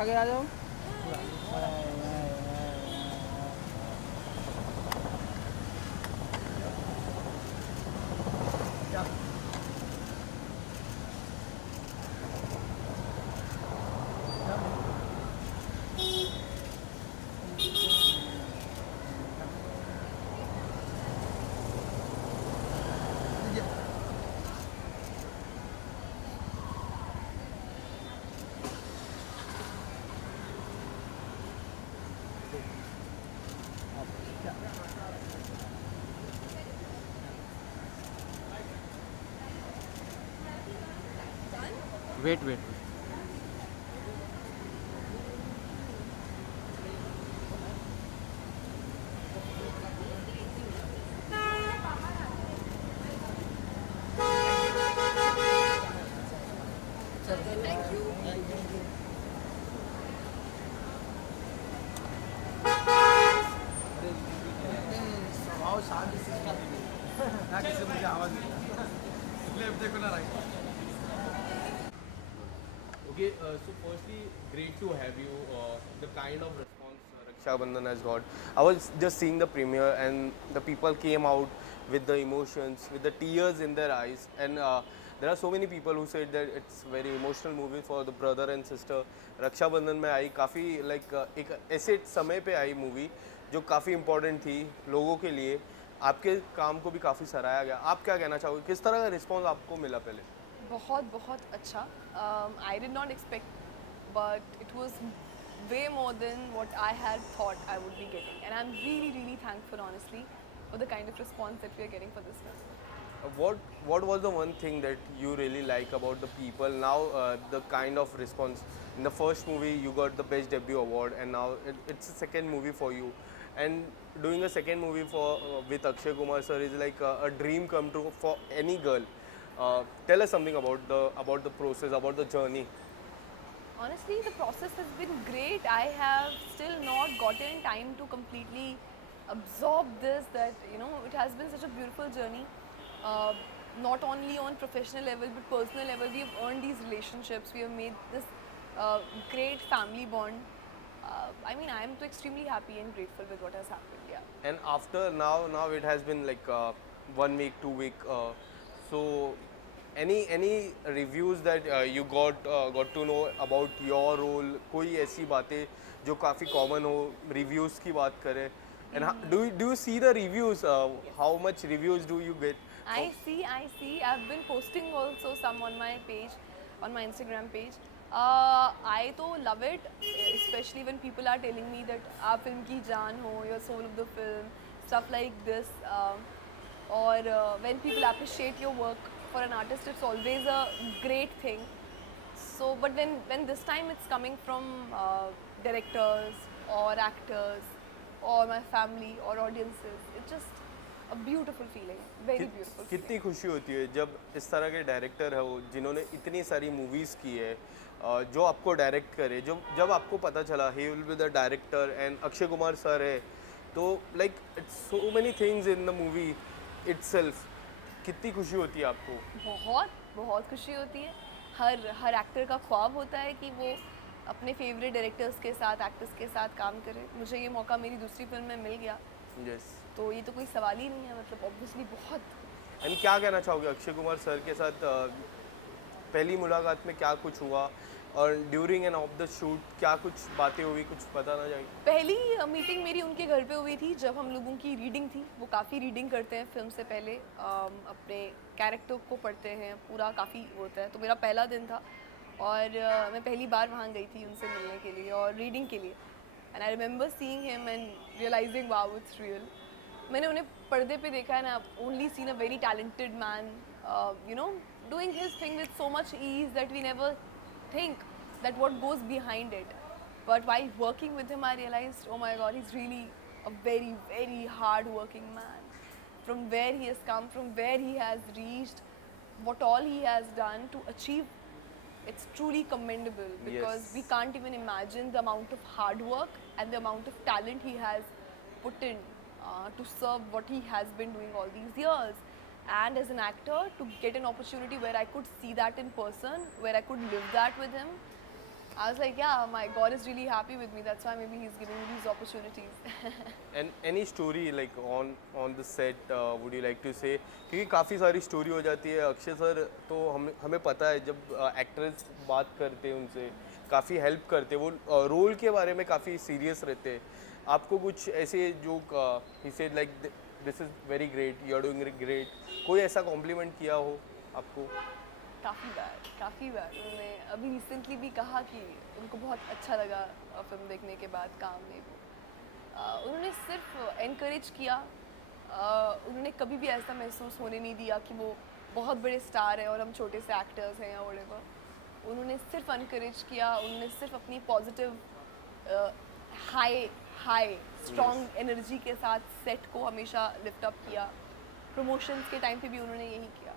आगे आ जाओ। Wait wait स्वभाव शांत ना किसी मुझे आवाज़ नहीं इसलिए देखो ना right. Okay, so firstly, great to have you. The kind of response Raksha Bandhan has got. I was just seeing the premiere, and the people came out with the emotions, with the tears in their eyes, and there are so many people who said that it's very emotional movie for the brother and sister. रक्षा बंधन में आई काफ़ी like एक ऐसे समय पे आई movie जो काफ़ी important थी लोगों के लिए. आपके काम को भी काफ़ी सराहा गया. आप क्या कहना चाहोगे, किस तरह का रिस्पॉन्स आपको मिला पहले? बहुत बहुत अच्छा. I did not expect but it was way more than what I had thought I would be getting, and I'm really thankful honestly for the kind of response that we are getting for this film. What was the one thing that you really like about the people now? The kind of response in the first movie you got the best debut award, and now it's a second movie for you. And doing a second movie for with Akshay Kumar sir is like a dream come true for any girl. Tell us something about the process, about the journey. Honestly, the process has been great. I have still not gotten time to completely absorb this, that it has been such a beautiful journey. uh, Not only on professional level but personal level, we have earned these relationships, we have made this great family bond. I mean, I am so extremely happy and grateful with what has happened. Yeah. And after now it has been like 1 week, 2 week. So any reviews that you got to know about your role? कोई ऐसी बातें जो काफ़ी common हो, reviews की बात करें. And do you see the reviews? How much reviews do you get? I see, I see. I've been posting also some on my page, on my Instagram page. I तो love it, especially when people are telling me that आप film की जान हो, you're soul of the film, stuff like this. Or when people appreciate your work for an artist, it's always a great thing. So, but when this time it's coming from directors or actors or my family or audiences, it's just a beautiful feeling, very beautiful feeling. कितनी खुशी होती है जब इस तरह के director है वो जिन्होंने इतनी सारी मूवीज़ की है, जो आपको डायरेक्ट करे. जब आपको पता चला he will be the director and Akshay Kumar sir है, तो like it's so many things in the movie itself. कितनी खुशी होती है आपको? बहुत बहुत खुशी होती है. हर एक्टर का ख्वाब होता है कि वो अपने फेवरेट डायरेक्टर्स के साथ, एक्टर्स के साथ काम करे. मुझे ये मौका मेरी दूसरी फिल्म में मिल गया, यस. तो ये तो कोई सवाल ही नहीं है. मतलब ऑब्वियसली बहुत. एंड क्या कहना चाहोगे अक्षय कुमार सर के साथ? पहली मुलाकात में क्या कुछ हुआ, और during end of the shoot क्या कुछ बातें हुई, कुछ पता ना जाए? पहली मीटिंग मेरी उनके घर पे हुई थी जब हम लोगों की रीडिंग थी. वो काफ़ी रीडिंग करते हैं फिल्म से पहले, अपने कैरेक्टर को पढ़ते हैं पूरा, काफ़ी होता है. तो मेरा पहला दिन था और मैं पहली बार वहाँ गई थी उनसे मिलने के लिए और रीडिंग के लिए. And I remember seeing him and realising wow it's real. मैंने उन्हें पर्दे पे देखा है ना, only seen a very talented man, doing his thing with so much ease that we never think that what goes behind it. But while working with him, I realized, oh my God, he's really a very hard working man. From where he has come, from where he has reached, what all he has done to achieve, it's truly commendable, because Yes. we can't even imagine the amount of hard work and the amount of talent he has put in to serve what he has been doing all these years. And as an actor, to get an opportunity where I could see that in person, where I could live that with him, I was like, yeah, my God is really happy with me. That's why maybe he's giving me these opportunities. And any story like on the set would you like to say? क्योंकि काफ़ी सारी story हो जाती है Akshay sir, तो हमें पता है जब एक्टर्स बात करते हैं उनसे काफ़ी हेल्प करते हैं, वो रोल के बारे में काफ़ी सीरियस रहते हैं. आपको कुछ ऐसे जो ही said like this is very great, you are doing great, कोई ऐसा कॉम्प्लीमेंट किया हो आपको? काफ़ी बार उन्होंने अभी रिसेंटली भी कहा कि उनको बहुत अच्छा लगा फिल्म देखने के बाद काम में वो. उन्होंने सिर्फ एनकरेज किया. उन्होंने कभी भी ऐसा महसूस होने नहीं दिया कि वो बहुत बड़े स्टार हैं और हम छोटे से एक्टर्स हैं या व्हाटएवर. उन्होंने सिर्फ एनकरेज किया. उन्होंने सिर्फ अपनी पॉजिटिव हाई स्ट्रॉन्ग एनर्जी के साथ सेट को हमेशा लिफ्ट अप किया. प्रमोशंस के टाइम पे भी उन्होंने यही किया.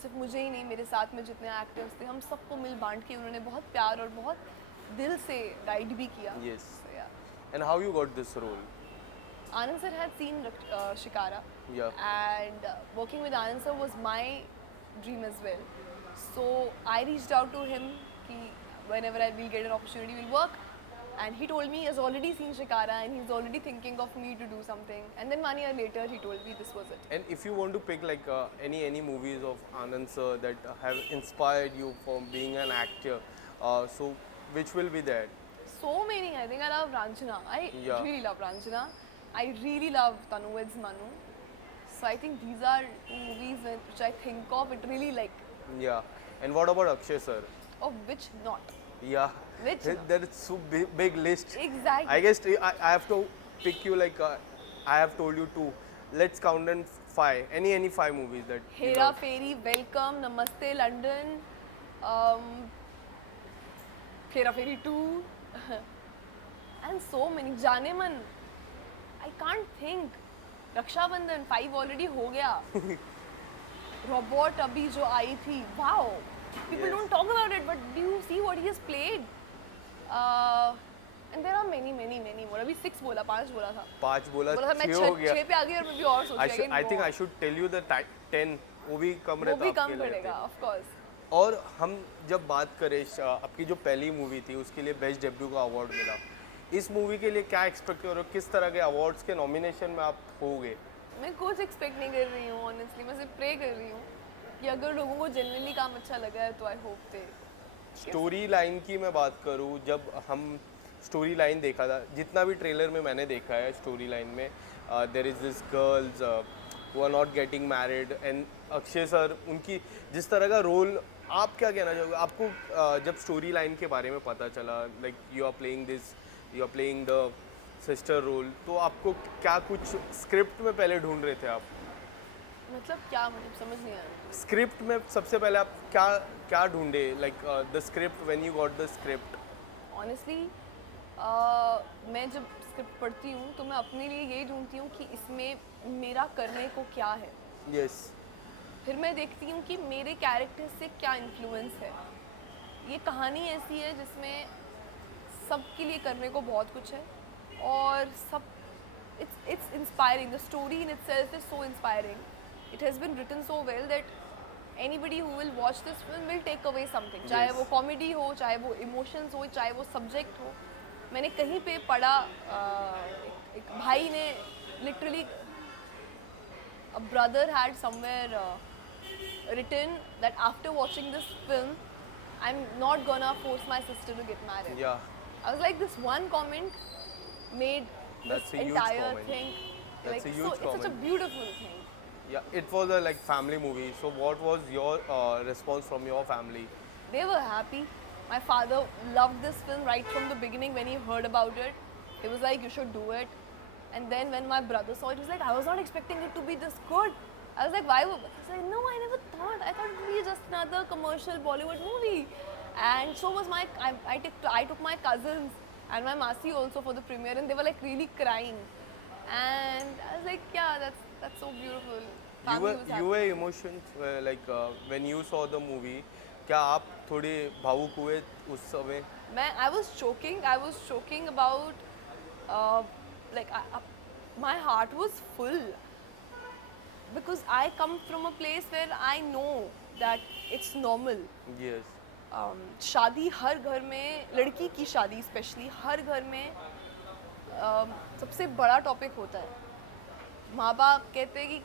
सिर्फ मुझे ही नहीं, मेरे साथ में जितने एक्टर्स थे हम सबको मिल बांट के उन्होंने बहुत प्यार और बहुत दिल से गाइड भी किया. Yes. So, yeah. And how you got this role? Anand sir had seen Shikara. Yeah. And working with Anand sir was my dream as well. So I reached out to him कि whenever I will get an opportunity we'll work. And he told me he has already seen Shikara and he's already thinking of me to do something. And then 1 year later he told me this was it. And if you want to pick like any movies of Anand sir that have inspired you from being an actor, so which will be there? So many. I think I love Ranjana. I Yeah. really love Ranjana. I really love Tanu Weds Manu. So I think these are two movies which I think of. It really like, Yeah. And what about Akshay sir? of which not. Yeah. Which not? There is so big list. Exactly. I guess I have to pick you like I have told you two. Let's count them 5. Any 5 movies that. you Hera love. Fairy, Welcome, Namaste London, Hera Fairy 2, and so many. Jaane Man. I can't think. Raksha Bandhan 5 already हो गया. Robot अभी जो आई थी. Wow. People Yes. don't talk about it, but do you see what he has played? And there are many more. अभी 6 बोला, 5 बोला था. 5 बोला, बोला था मैं 6 हो गया. 6 पे आ गई और मैं भी और सोच रही I think I should tell you the 10. वो भी कम वो रहता भी आपके कम लिए. पड़ेगा, of course. और हम जब बात करें आपकी जो पहली मूवी थी उसके लिए बेस्ट डेब्यू का अवार्ड मिला. इस मूवी के लिए क्या एक्सपेक्ट करो, किस तरह के अवार्ड्स के नॉमिनेशन में आप होगे? मैं कुछ एक्सपेक्ट नहीं कर रही हूँ ऑनेस्टली. मैं सिर्फ प्रे कर रही हूँ कि अगर लोगों को जनरली काम अच्छा लगा है तो I hope they. Story line की मैं बात करूँ, जब हम स्टोरी लाइन देखा था, जितना भी ट्रेलर में मैंने देखा है स्टोरी लाइन में, there is this girls who are not getting married and Akshay sir, उनकी जिस तरह का रोल, आप क्या कहना चाहोगे? आपको जब स्टोरी लाइन के बारे में पता चला, like you are playing the sister role, तो आपको क्या कुछ स्क्रिप्ट में पहले ढूंढ रहे थे आप? मतलब क्या, मतलब समझ नहीं आया. स्क्रिप्ट में सबसे पहले आप क्या ढूंढे, like the script, when you got the script? Honestly मैं जब स्क्रिप्ट पढ़ती हूँ तो मैं अपने लिए यही ढूंढती हूँ कि इसमें मेरा करने को क्या है. यस. फिर मैं देखती हूँ कि मेरे कैरेक्टर से क्या इन्फ्लुएंस है. ये कहानी ऐसी है जिसमें सबके लिए करने को बहुत कुछ है और सब it's inspiring. The story in itself is so inspiring. It has been written so well that anybody who will watch this film will take away something. चाहे Yes. वो कॉमेडी हो, चाहे वो इमोशंस हो, चाहे वो सब्जेक्ट हो. मैंने कहीं पे पढ़ा, एक भाई ने literally, a brother had somewhere written that after watching this film, I'm not gonna force my sister to get married. Yeah. I was like, this one comment made That's this a huge entire comment. thing. That's Like, a so huge it's such a comment. beautiful thing. Yeah, it was a like family movie. So what was your response from your family? They were happy. My father loved this film right from the beginning when he heard about it. He was like, you should do it. And then when my brother saw it, he was like, I was not expecting it to be this good. I was like, why? He was like, no, I never thought. I thought it would be just another commercial Bollywood movie. And so was I took my cousins and my Masi also for the premiere, and they were like really crying. And I was like, yeah, that's so beautiful. Family was happy. You were emotions like when you saw the movie. क्या आप थोड़े भावुक हुए उस समय? I was choking about like my heart was full because I come from a place where I know that it's normal. Yes. शादी हर घर में, लड़की की शादी स्पेशली हर घर में सबसे बड़ा टॉपिक होता है. माँ बाप कहते हैं कि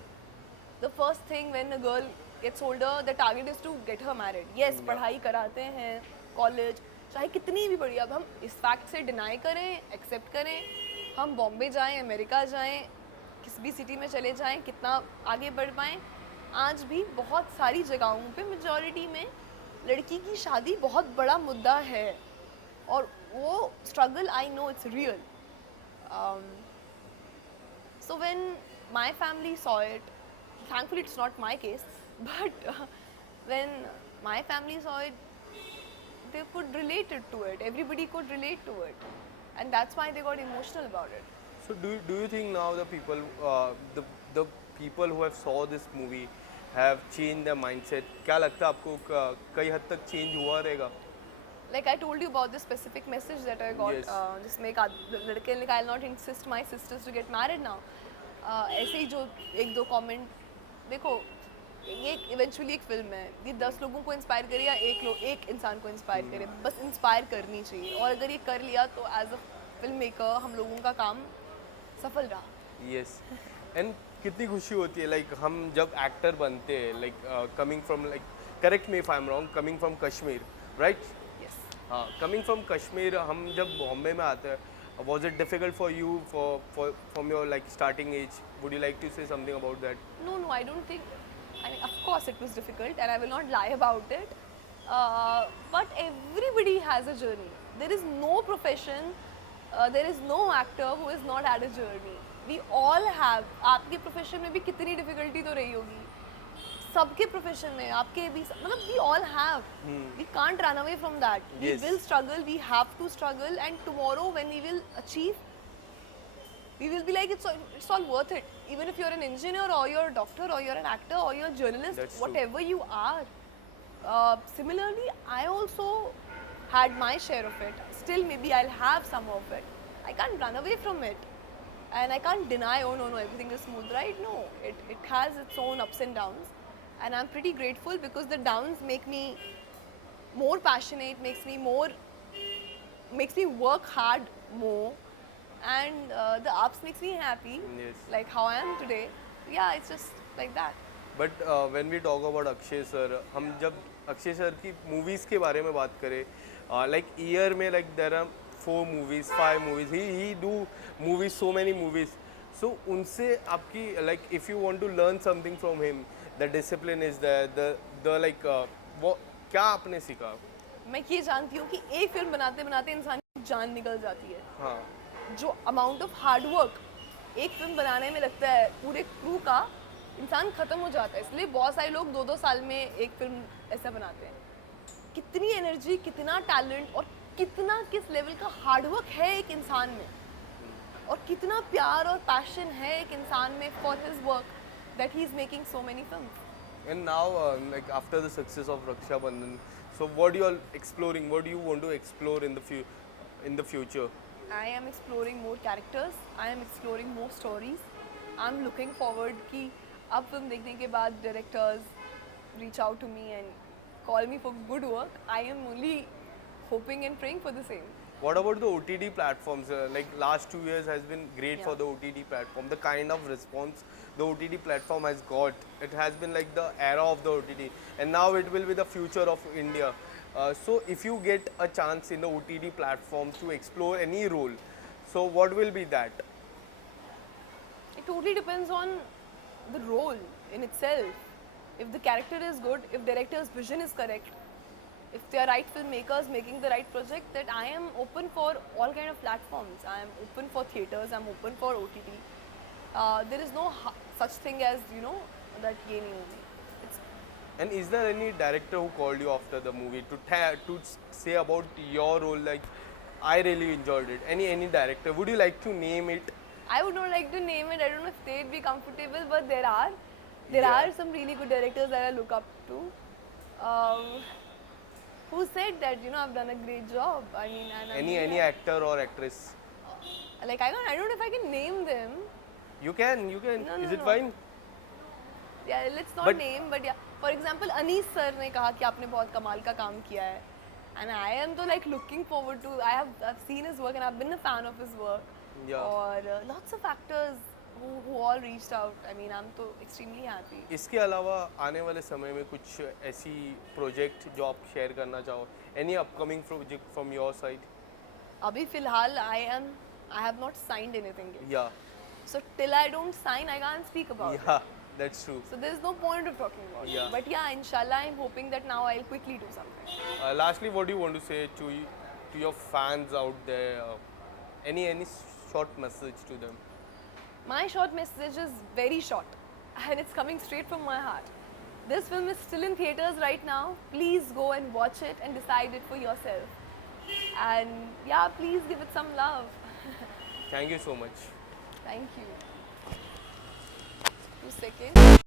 the first thing when a girl gets older the target is to get her married. Yes, पढ़ाई कराते हैं, कॉलेज चाहे कितनी भी बड़ी. अब हम इस फैक्ट से डिनाई करें, एक्सेप्ट करें, हम बॉम्बे जाएं, अमेरिका जाएं, किसी भी सिटी में चले जाएं, कितना आगे बढ़ पाएं, आज भी बहुत सारी जगहों पे मेजॉरिटी में लड़की की शादी बहुत बड़ा मुद्दा है. और वो struggle, I know it's real. So when my family saw it, thankfully it's not my case, but when my family saw it, they could relate it to it. Everybody could relate to it, and that's why they got emotional about it. So do you think now the people who have saw this movie have changed their mindset? क्या लगता है आपको कई हद तक change हुआ रहेगा? Like I told you about this specific message that I got, Yes. जिसमें एक लड़के ने लिखा, I'll not insist my sisters to get married now. ऐसे ही जो एक दो कमेंट, देखो ये इवेंचुअली एक फिल्म है, ये 10 लोगों को इंस्पायर करे या एक इंसान को इंस्पायर करे, बस इंस्पायर करनी चाहिए. और अगर ये कर लिया तो एज अ फिल्म मेकर हम लोगों का काम सफल रहा. Yes. And कितनी खुशी होती है लाइक हम जब एक्टर बनते हैं, like coming from, like correct me if I am wrong, coming from Kashmir, right? Yes. हाँ, कमिंग फ्रॉम कश्मीर, हम जब बॉम्बे में आते हैं, was it difficult for you from your like starting age? Would you like to say something about that? No, I don't think. I mean, of course it was difficult, and I will not lie about it. But everybody has a journey. There is no profession, there is no actor who has not had a journey. We all have. आपके profession में भी कितनी difficulty तो रही होगी. सबके profession में, आपके भी, मतलब we all have. We can't run away from that. We Yes. will struggle. We have to struggle, and tomorrow when we will achieve, we will be like it's all worth it. Even if you're an engineer or you're a doctor or you're an actor or you're a journalist, That's true. whatever you are. Similarly, I also had my share of it. Still, maybe I'll have some of it. I can't run away from it. And I can't deny, oh no, everything is smooth, right? No, it has its own ups and downs. And I'm pretty grateful because the downs make me more passionate, makes me work hard more. And the ups makes me happy, Yes. like how I am today. Yeah, it's just like that. But when we talk about Akshay sir, हम जब Akshay sir की movies के बारे में बात करें, like year में like there are 4 movies, 5 movies, he do movies, so many movies. So उनसे आपकी like if you want to learn something from him, the discipline is there, the like वो क्या आपने सीखा? मैं ये जानती हूँ कि एक फिल्म बनाते बनाते इंसान की जान निकल जाती है. हाँ, जो अमाउंट ऑफ हार्ड वर्क एक फिल्म बनाने में लगता है पूरे क्रू का, इंसान ख़त्म हो जाता है. इसलिए बहुत सारे लोग 2-2 साल में एक फिल्म ऐसा बनाते हैं. कितनी एनर्जी, कितना टैलेंट और कितना किस लेवल का हार्ड वर्क है एक इंसान में, और कितना प्यार और पैशन है एक इंसान में for his work that he is making so many films. and now like after the success of Raksha Bandhan, so what you are exploring, what do you want to explore in the future? I am exploring more characters, I am exploring more stories. I am looking forward कि अब film देखने के बाद directors reach out to me and call me for good work. I am only hoping and praying for the same. What about the OTT platforms? Like last 2 years has been great for Yeah. the OTT platform. The kind of response the OTT platform has got, it has been like the era of the OTT, and now it will be the future of India. So if you get a chance in the OTT platform to explore any role, so what will be that? It totally depends on the role in itself. If the character is good, if director's vision is correct, if they are right filmmakers making the right project, that I am open for all kind of platforms. I am open for theaters, I'm open for OTT. There is no such thing as, you know, that ye nahi movie. It's And is there any director who called you after the movie to say about your role, like I really enjoyed it? Any director? Would you like to name it? I would not like to name it. I don't know if they'd be comfortable, but there are Yeah. some really good directors that I look up to. Who said that, you know, I've done a great job. I mean, and I'm Any really actor or actress? like I don't know if I can name them. You can. No, Is no, it no. fine? Yeah, let's not But- name, but yeah. For example, Anees sir ने कहा कि आपने बहुत कमाल का काम किया है. And I am तो like looking forward to. I've seen his work and I've been a fan of his work. Yeah. और lots of actors who all reached out. I mean, I'm तो extremely happy. इसके अलावा आने वाले समय में कुछ ऐसी प्रोजेक्ट जो आप शेयर करना चाहो, any upcoming project from your side? अभी फिलहाल I have not signed anything yet. या So till I don't sign, I can't speak about it. या that's true. So there's no point of talking about Yeah. it. But yeah, inshallah, I'm hoping that now I'll quickly do something. Lastly, what do you want to say to your fans out there? Any short message to them? My short message is very short and it's coming straight from my heart. This film is still in theaters right now. Please go and watch it and decide it for yourself. And yeah, please give it some love. Thank you so much. Thank you. 2 seconds.